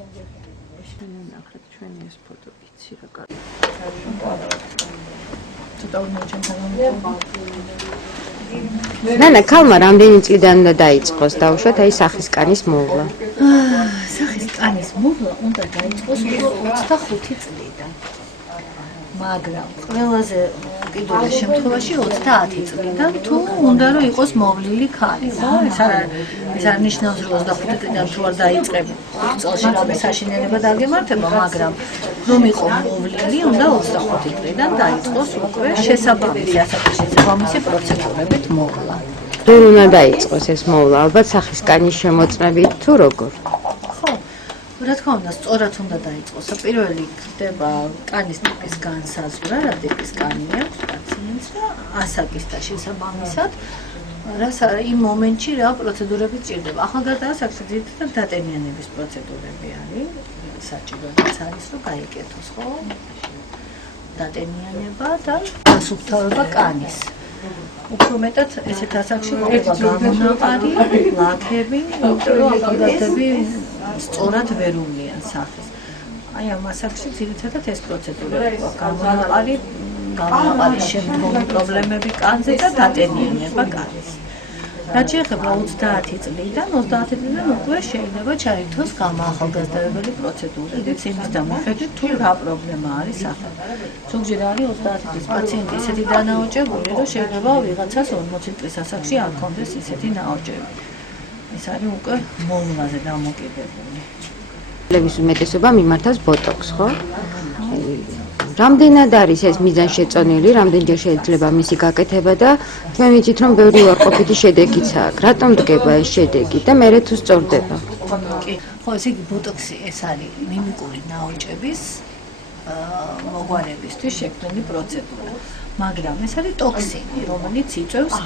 ნახეთ ჩვენი ეს ფოტო იცი რა კარგი. ნანა ქალმა რამდენი წლიდან უნდა დაიწყოს დაუშვათ აი სახის კანის მოვლა? სახის კანის მოვლა უნდა დაიწყოს 25 წლიდან. მაგრამ ყველაზე კიდურეს შემთხვევაში 30 წლიდან თუ უნდა რომ იყოს მოვლილი ქალი, ხო? ეს არ ნიშნავს რომ 25 წლიდან თუ არ დაიწყებ წელში რამე საშინელება დაგემართება, მაგრამ რომ იყო მოვლილი, უნდა 25 წლიდან დაიწყოს უკვე შესაბამისი შესაბამისი პროცედურებით მოვლა. თუ უნდა დაიწყოს ეს მოვლა, ალბათ სახის კანის შემოწმებით თუ როგორ? რა თქმა უნდა, სწორად უნდა დაიწყოს. პირველი ხდება კანის ტიპის განსაზღვრა, რა ტიპის კანი აქვს პაციენტს და ასაკის და შესაბამისად, იმ მომენტში რა პროცედურები სჭირდება. ახალგაზრდა ასაკში ძირითადად დატენიანების პროცედურები არის, საჭიროებიც არის, რომ გაიკეთოს, ხო? დატენიანება და დასუფთავება კანის. უფრო მეტად ესეთ ასაკში ხდება გამონაყარი, ლაქები, იმიტომ რომ ახალგაზრდები სწორად ვერ უვლიან სახეს. აი ამ ასაკში ძირითადად ეს პროცედურები გვაქვს, გამონაყარის შემდგომი პრობლემები კანზე და დატენიანება კანის. რაც შეეხება 30 წლიდან, 30 წლიდან უკვე შეიძლება ჩაითოს გამაახალგაზრდებელი პროცედურები, იმის დამოუკიდებლად თუ რა პრობლემა არის სახე. ზოგჯერ არის 30 წლის პაციენტი ისეთი დანაოჭებული, რომ შეიძლება ვიღაცას 40 წლის ასაკში არ ქონდეს ისეთი ნაოჭები. ეს არის უკვე მოვლაზე დამოკიდებული. ლევის უმეტესობა მიმართავს ბოტოქს, ხო? რამდენად არის ეს მიზანშეწონილი, რამდენჯერ შეიძლება მისი გაკეთება და თქვენ ვიცით რომ ბევრი უარყოფითი შედეგიც აქვს. რატომ დგება ეს შედეგი და მერე თუ სწორდება? ხო, ესე იგი ბოტოქსი ეს არის მიმიკური ნაოჭების მოგვარებისთვის შექმნილი პროცედურა. მაგრამ ეს არის ტოქსინი, რომელიც იწვევს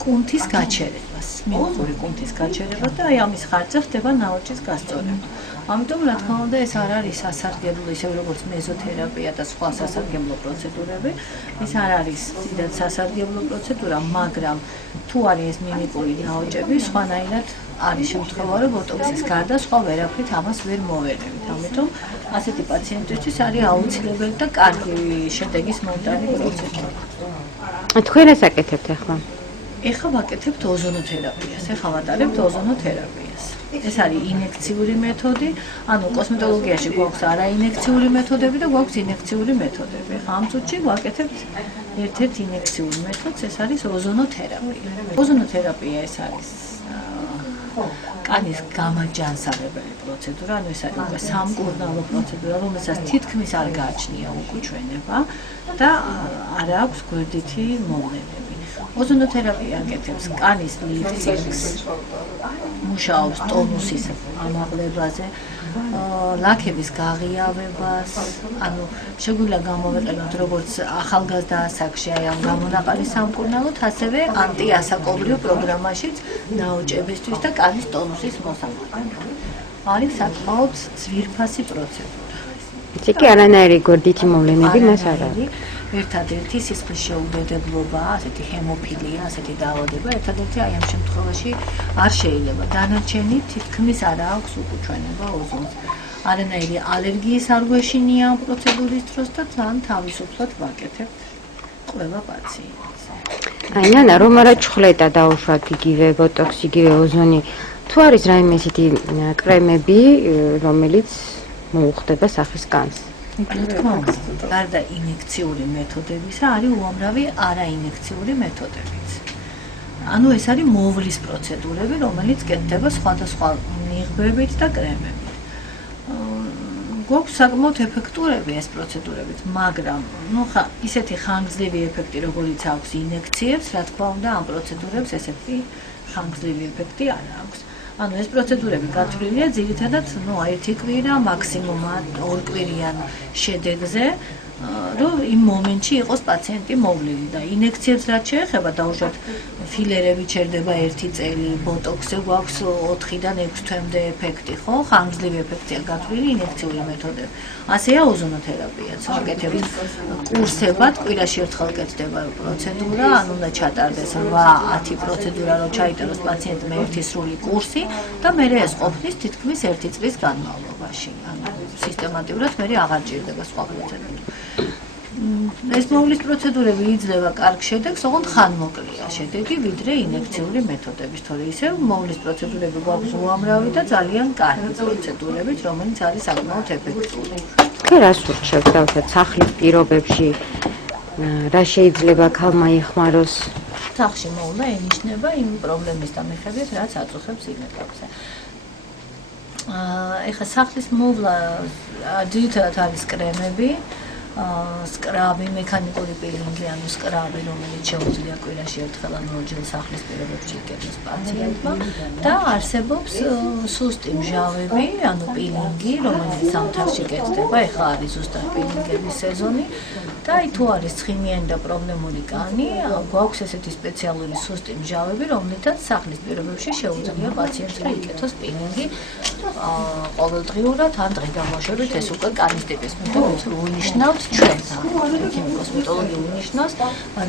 კუნთის გაჩერებას, მიმიკური კუნთის გაჩერებას და აი ამის ხარჯზე ხდება ნაოჭის გასწორება. ამიტომ რა თქმა უნდა ეს არ არის სასარგებლო, ისე როგორც მეზოთერაპია და სხვა სასარგებლო პროცედურები, ეს არ არის დიდად სასარგებლო პროცედურა, მაგრამ თუ არის ეს მიმიკური ნაოჭები, სხვანაირად არის შემთხვევა, რომ ბოტოქსის გარდა სხვა ვერაფრით ამას ვერ მოვერევით. ამიტომ ასეთი პაციენტისთვის არის აუცილებელი და კარგი შედეგის მომტანი პროცედურა. თქვენ ეს აკეთებთ ახლა? ეხლა ვაკეთებთ ოზონოთერაპიას, ეხლა ვატარებთ ოზონოთერაპიას. ეს არის ინექციური მეთოდი, ანუ კოსმეტოლოგიაში გვაქვს არაინექციური მეთოდები და გვაქვს ინექციური მეთოდები. ეხლა ამ წუთში ვაკეთებთ ერთ-ერთ ინექციურ მეთოდს, ეს არის ოზონოთერაპია. ოზონოთერაპია ეს არის კანის გამაჯანსაღებელი პროცედურა, ანუ ეს არის უკვე სამკურნალო პროცედურა, რომელსაც თითქმის არ გააჩნია უკუჩვენება და არ აქვს გვერდითი მოვლენები. ოზონოთერაპია აკეთებს კანის ლიფტინგს, მუშაობს ტონუსის ამაღლებაზე, ლაქების გაღიავებას, ანუ შეგვიძლია გამოვიყენოთ როგორც ახალგაზრდა ასაკში აი ამ გამონაყარის სამკურნალოდ, ასევე ანტიასაკობრივ პროგრამაშიც ნაოჭებისთვის და კანის ტონუსის მოსამართლებლად. არის საკმაოდ ძვირფასი პროცედურა. იცი კი არანაირი გვერდითი მოვლენები მას არ არის. ერთადერთი სისხლის შეუდედებლობა, ასეთი ჰემოფილია, ასეთი დაავადება, ერთადერთი აი ამ შემთხვევაში არ შეიძლება. დანარჩენი თითქმის არ აქვს უკუჩვენება ოზონს. არანაირი ალერგიის არ გვეშინია ამ პროცედურის დროს და ძალიან თავისუფლად ვაკეთებთ ყველა პაციენტს. აი ნანა, რომ არა ჩხლეტა დაუშვათ იგივე ბოტოქსი, იგივე ოზონი, თუ არის რაიმე ისეთი კრემები, რომელიც მოუხდება სახის კანს? გარდა ინექციური მეთოდებისა არის უამრავი არაინექციური მეთოდებიც. ანუ ეს არის მოვლის პროცედურები, რომელიც კეთდება სხვადასხვა ნიღბებით და კრემებით. გვაქვს საკმაოდ ეფექტურები ეს პროცედურებიც, მაგრამ ისეთი ხანგრძლივი ეფექტი, როგორიც აქვს ინექციებს, რა თქმა უნდა, ამ პროცედურებს ესეთი ხანგრძლივი ეფექტი არ აქვს. ანუ ეს პროცედურები გათვლილია ძირითადად, ერთი კვირა, მაქსიმუმ ორ კვირიან შედეგზე, რომ იმ მომენტში იყოს პაციენტი მოვლილი და ინექციებს რაც შეეხება დაუშვათ ფილერები ჩერდება 1 წელი, ბოტოქსზე გვაქვს 4-დან 6 თვემდე ეფექტი, ხო? ხანგრძლივი ეფექტია გათვლილი ინექციური მეთოდები. ასეა ოზონოთერაპიაც. ვაკეთებთ კურსებად, კვირაში ერთხელ კეთდება პროცედურა, ან უნდა ჩატარდეს 8-10 პროცედურა, რომ ჩაიტაროს პაციენტმა ერთი სრული კურსი და მერე ეს ყოფნის თითქმის 1 წლის განმავლობაში. ანუ სისტემატურად მერე აღარ ჭირდება სხვა პროცედურა. ეს მოვლის პროცედურები იძლევა კარგ შედეგს, ოღონდ ხანმოკლეა შედეგი, ვიდრე ინექციური მეთოდების, თორე ისევ მოვლის პროცედურები გვაქვს უამრავი და ძალიან კარგი პროცედურებით, რომელიც არის საკმაოდ ეფექტური. თქვენ რას ურჩევთ დავთვალოთ სახლის პირობებში რა შეიძლება ქალმა იხმაროს? სახლში მოვლა ენიშნება იმ პრობლემის და მიხედვით, რაც აწუხებს იმ ეტაპზე. ეხლა სახლის მოვლა ძირითადად არის კრემები, სკრაბი, მექანიკური პილინგი, ანუ სკრაბი, რომელიც შეუძლია კვირაში ერთხელ ან ორჯერ სახლის პირობებში იკეთოს პაციენტმა და არსებობს სუსტი მჟავები, ანუ პილინგი, რომელიც ზამთარში კეთდება, ეხლა არის ზუსტად პილინგების სეზონი და აი თუ არის ცხიმიანი და პრობლემური კანი, გვაქვს ესეთი სპეციალური სუსტი მჟავები, რომლითაც სახლის პირობებში შეუძლია პაციენტმა იკეთოს პილინგი ყოველდღიურად ან დღე-გამოშვებით, ეს უკვე კანის ტიპის მიხედვით უნიშნავთ ჩვენ კოსმეტოლოგი უნიშნავს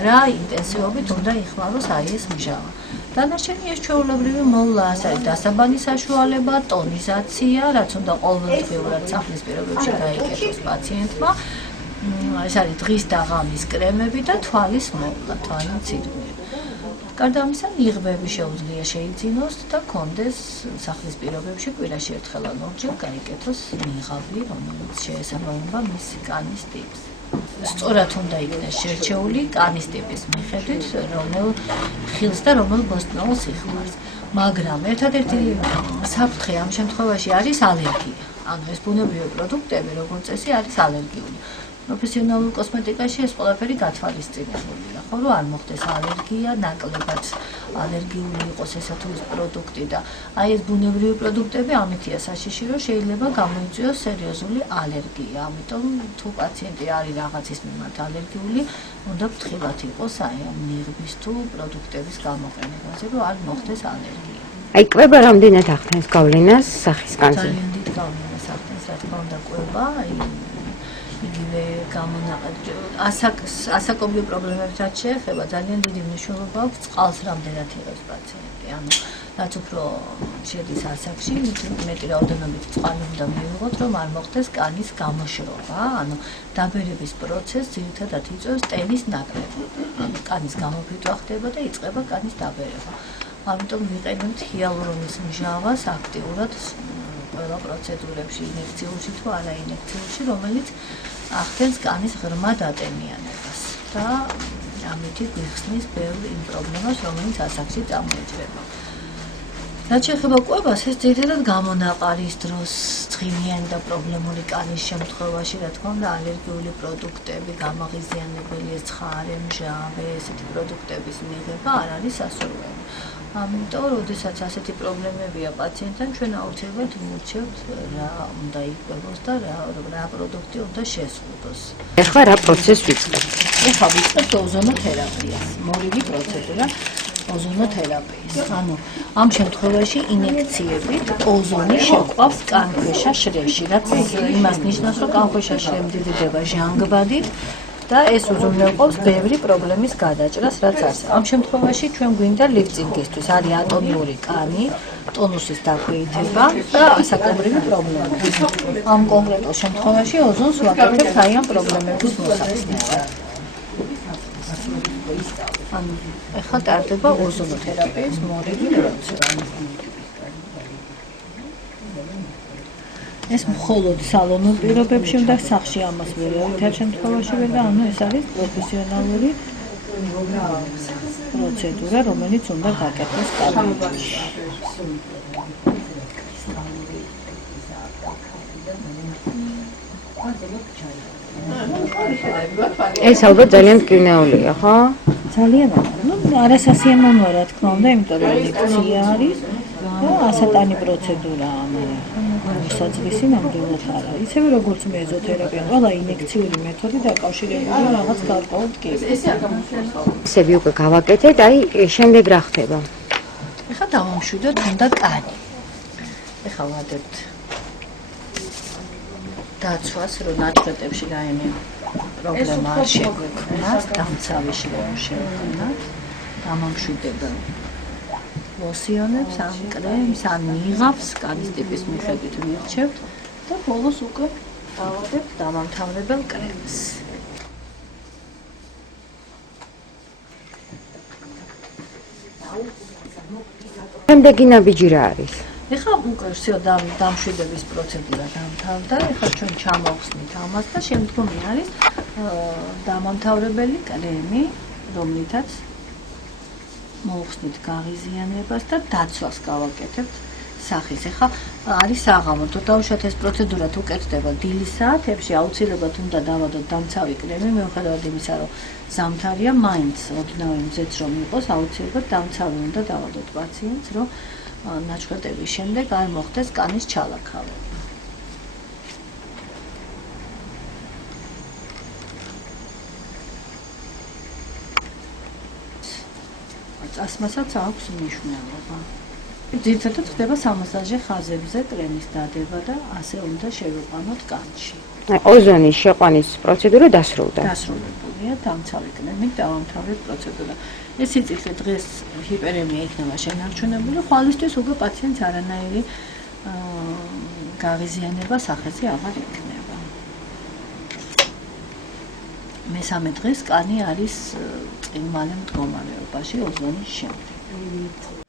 რა ინტენსივობით უნდა იხმაროს აი ეს მჟავა. დანარჩენი ეს ჩვეულებრივი მოვლა, ასე არის დასაბანი საშუალება, ტონიზაცია, რაც უნდა ყოველდღიურად სახლის პირობებში გაიკეთოს პაციენტმა. ეს არის დღის და ღამის კრემები და თვალის მოვლა, თვალის ცირკული. გარდა ამისა, ნიღბები შეუძლია შეიძინოს და კონდეს სახლის პირობებში კვირაში ერთხელ ან ორჯერ გაიკეთოს ნიღაბი, რომელიც შეესაბამება მის კანის ტიპს. სწორად უნდა იქნეს შერჩეული კანის ტიპის მიხედვით, რომელ ხილს და რომელ ბოსტნეულს იხმარს. მაგრამ ერთადერთი საფრთხე ამ შემთხვევაში არის ალერგია. ანუ ეს ბუნებრივი პროდუქტები, როგორც წესი, არის ალერგიული. პროფესიონალურ კოსმეტიკაში ეს ყველაფერი გათვალისწინებულია, ხო, რომ არ მოხდეს ალერგია, ნაკლებად ალერგიული იყოს ესა თუ ის პროდუქტი და აი ეს ბუნებრივი პროდუქტები ამითია საშიში, რომ შეიძლება გამოიწვიოს სერიოზული ალერგია. ამიტომ თუ პაციენტი არის რაღაცის მიმართ ალერგიული, უნდა ფრთხილად იყოს აი ამ ნიღბის თუ პროდუქტების გამოყენებაზე, რომ არ მოხდეს ალერგია. აი კვება რამდენად ახდენს გავლენას სახის კანზე? ძალიან დიდ გავლენას ახდენს, რა თქმა უნდა, კვება, აი იგივე ასაკობრივ პრობლემებსაც შეეხება ძალიან დიდი მნიშვნელობა აქვს წყალს რამდენად იღებს პაციენტი. ანუ რაც უფრო შედის ასაკში, მეტი რაოდენობით წყალი უნდა მივიღოთ, რომ არ მოხდეს კანის გამოშრობა, ანუ დაბერების პროცესს ძირითადად იწვევს ტენის ნაკრება. ანუ კანის გამოფიტვა ხდება და იწყება კანის დაბერება. ამიტომ ვიყენებთ ჰიალურონის მჟავას აქტიურად ყველა პროცედურებში, ინექციულში თუ არა ინექციულში, რომელიც ახდენს კანის ღრმა დატენიანებას და ამით გვიხსნის ბევრ იმ პრობლემას, რომელიც ასაკში წამოიჭრება. რაც შეეხება კვებას, ეს ძირითადად გამონაყარის დროს, ცხიმიანი და პრობლემური კანის შემთხვევაში, რა თქმა უნდა, ალერგიული პროდუქტები, გამაღიზიანებელი, ცხარე, მჟავე, ესეთი პროდუქტების მიღება არ არის სასურველი. ამიტომ, როდესაც ასეთი პრობლემებია პაციენტთან, ჩვენ აუცილებლად ვიმორჩევთ რა უნდა იკვებოს და რა პროდუქტი უნდა შესხუდოს. ეხლა რა პროცესს ვიწყებთ? ეხლა ვიწყებთ ოზონოთერაპიას, მორიგი პროცედურა ოზონოთერაპიის. ანუ ამ შემთხვევაში ინექციებით ოზონი შეყვავს კანქვეშა შრეში, რაც იმას ნიშნავს, რომ კანქვეშა შრე მდიდრდება ჟანგბადით და ეს უზრუნველყოფს ბევრი პრობლემის გადაჭრას, რაც არის. ამ შემთხვევაში ჩვენ გვინდა ლიფტინგისთვის, არის ატონიური კანი, ტონუსის დაქვეითება და ასაკობრივი პრობლემები. ამ კონკრეტულ შემთხვევაში ოზონს ვაკეთებთ აი ამ პრობლემების მოსახსნელად. ანუ ეხლა ტარდება ოზონოთერაპიის მორიგი პროცედურა. ეს მხოლოდ სალონურ პირობებში უნდა სახში ამას ვერავითარ შემთხვევაში ვერ და ანუ ეს არის პროფესიონალური პროცედურა, რომელიც უნდა გაკეთდეს კაბინეტში. ეს ალბათ ძალიან მტკივნეულია, ხო? ძალიან არა. ნუ არასასიამოვნოა, რა თქმა უნდა, იმიტომ რომ ლექცია არის. ასატანი პროცედურაა, მოსაწყისი ნამდვილად არა. ისევე როგორც მეზოთერაპია, ყველა ინექციური მეთოდი დაკავშირებულია რაღაც გარკვეულ ტკივილს. ისევ უკვე გავაკეთეთ, აი შემდეგ რა ხდება? ეხლა დავამშვიდოთ უნდა კანი. ეხლა ვადებთ დაცვას, რომ ნაჭრეტებში რაიმე პრობლემა არ შეგვექმნას, დამცავი შევქმნათ, დამამშვიდებელ ლოსიონებს, ან კრემს, ან ნიღაბს, კანის ტიპის მიხედვით ვირჩევთ და ბოლოს უკვე დავადებთ დამამთავრებელ კრემს. შემდეგი ნაბიჯი რა არის? ეხლა უკვე всё დამშვიდების პროცედურა დამთავრდა, ეხლა ჩვენ ჩამოვხსნით ამას და შემდგომი არის დამამთავრებელი კრემი, რომლითაც მოვხსნით გაღიზიანებას და დაცვას გავაკეთებთ სახის. ეხლა არის საღამო, დაუშვათ ეს პროცედურა თუ კეთდება დილის საათებში, აუცილებლად უნდა დავადოთ დამცავი კრემი, მიუხედავად იმისა, რომ ზამთარია, მაინც ოდნავ მზეც რომ იყოს, აუცილებლად დამცავი უნდა დავადოთ პაციენტს, რომ ნაჭრეტების შემდეგ არ მოხდეს კანის ჩალაქავება. წასმასაც აქვს მნიშვნელობა. ძირითადად ხდება სამასაჟე ხაზებზე კრემის დადება და ასე უნდა შევიყვანოთ კანში. ოზონის შეყვანის პროცედურა დასრულდა. დასრულებულია დამცავი კრემით დავამთავრეთ პროცედურა. ეს სიწითლე დღეს ჰიპერემია იქნება შენარჩუნებული, ხვალისთვის უკვე პაციენტს არანაირი გაღიზიანება სახეზე აღარ იქნება. მესამე დღეს კანი არის წინმალე მდგომარეობაში ოზონის შემდეგ.